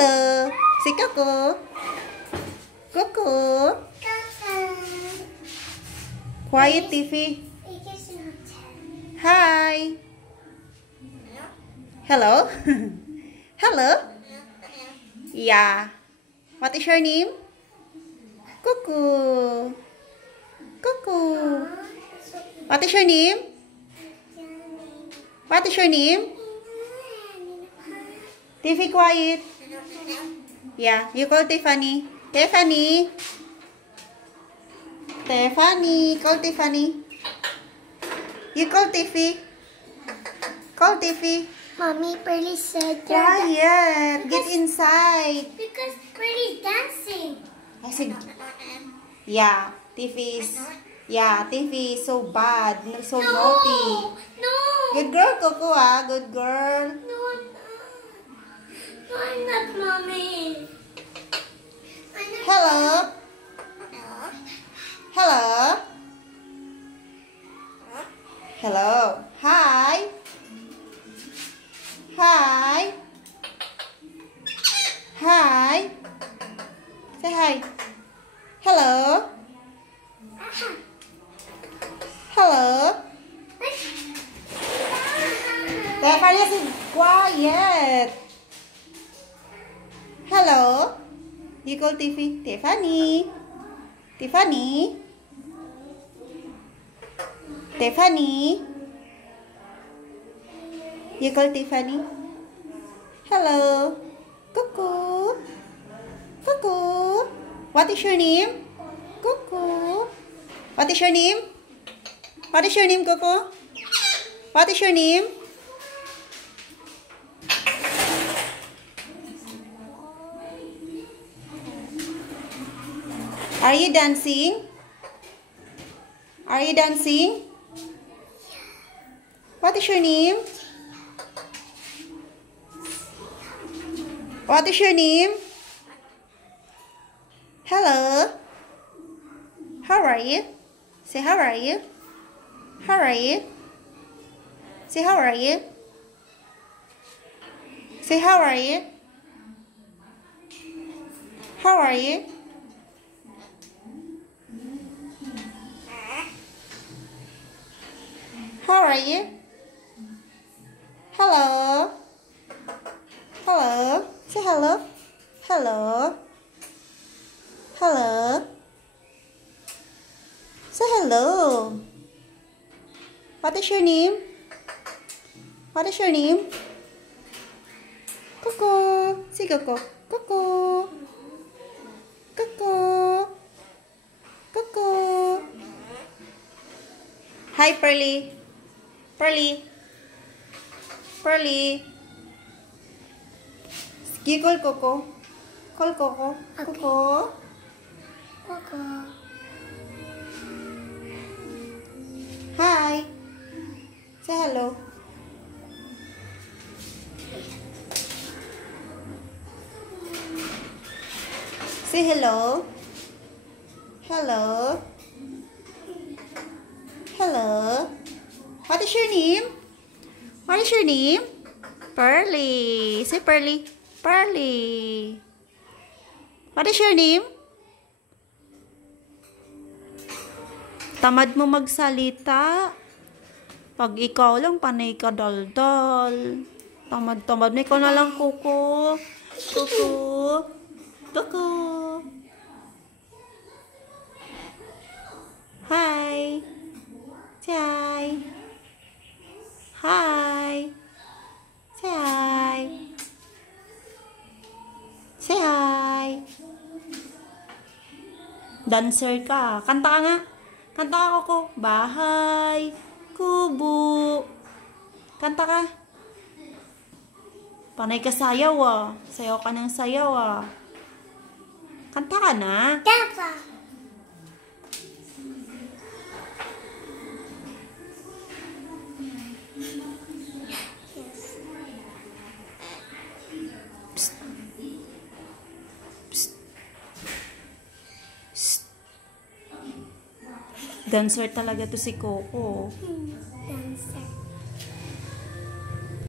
Hello, si Coco. Coco. Quiet, TV. Hi. Hello. Hello. Yeah. What is your name? Coco. Coco. What is your name? What is your name? TV, quiet. Yeah, you call Tiffany. Tiffany. Tiffany. Call Tiffany. You call Tiffy. Call Tiffy. Mommy, Pearly said Quiet. Get inside. Because Pearly's dancing. I said, yeah, Tiffy is, Tiffy is so bad. So naughty. No. Good girl, Coco, ah. Good girl. No, I'm not. No, I'm not, Mommy. Hello. Hello. Hello. Hi. Hi. Hi. Say hi. Hello. Hello. Tiffany is quiet. Hello. You call Tiffy. Tiffany. Tiffany. Tiffany. You call Tiffany. Hello. Cuckoo. Cuckoo. What is your name? Cuckoo. What is your name? What is your name, Coco? What is your name? Are you dancing? Are you dancing? What is your name? What is your name? Hello. How are you? Say how are you? How are you? Say how are you? Say how are you? How are you? How are you? Hello. Hello. Say hello. Hello. Hello. Say hello. What is your name? What is your name? Coco. Say Coco. Coco. Coco. Coco. Hi, Pearly. Pearly. Pearly. You call Coco. Call Coco. Okay. Coco. Coco. Hi. Say hello. Say hello. Hello. Hello. What is your name? What is your name? Pearly. Say Pearly. Pearly. What is your name? Tamad mo magsalita. Pag ikaw lang, panay ka daldal. Tamad-tamad. Ikaw na lang, Coco. Coco. Coco. Hi. Say hi. Hi. Say hi. Say hi. Dancer ka. Kanta ka nga. Kanta ka, Coco. Bahay. Kubo. Kanta ka. Panay ka sayaw, ah. Sayaw ka ng sayaw, ah. Kanta ka na. Dapa. Psst. Psst. Psst. Dancer talaga to si Coco. Dancer.